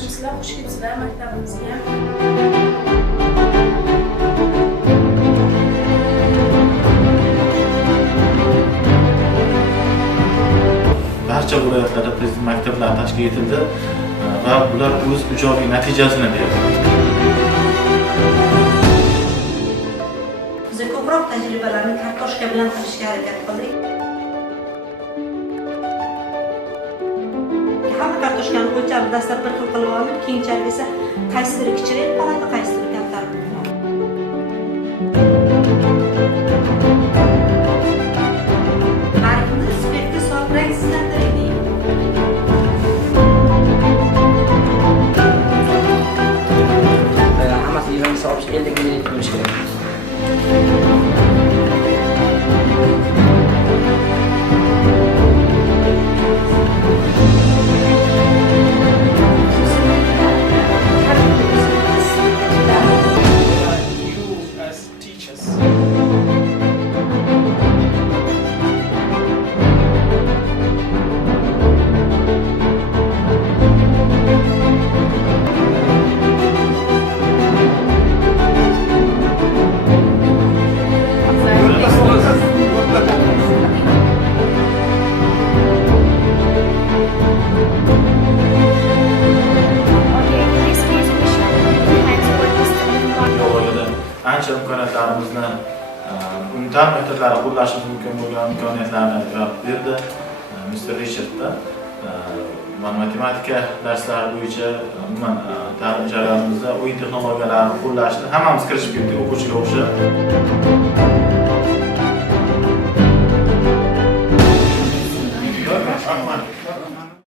Qatnashmysizlar, xush kelibsizlar maktabimizga. Barcha viloyatlarda prezident maktablari tashkil etildi va bular o'z ijobiy natijasini berdi. Biz ko'proq tajribalarni kartoshka bilan qilishga harakat qildik. Hamma kartoshkani o'lchab dastlab bir xil qilib olib, keyinchalik esa qaysidir kichikroq qoladi, qaysidir kattaroq qoladi. Baribir spirtga so'rang sizlardan. Hammasi yig'in hisob 50 ml bo'lishi kerak. Ancha imkoniyatlarimizni undan metodlarni qo'llashimiz mumkin bo'lgan imkoniyatlarni yaratib berdi Mr. Richardda. Matematika darslari bo'yicha umuman ta'lim jarayonimizda o'yin texnologiyalarini qo'llashni hammamiz kirishib ketdik o'quvchiga o'xshab.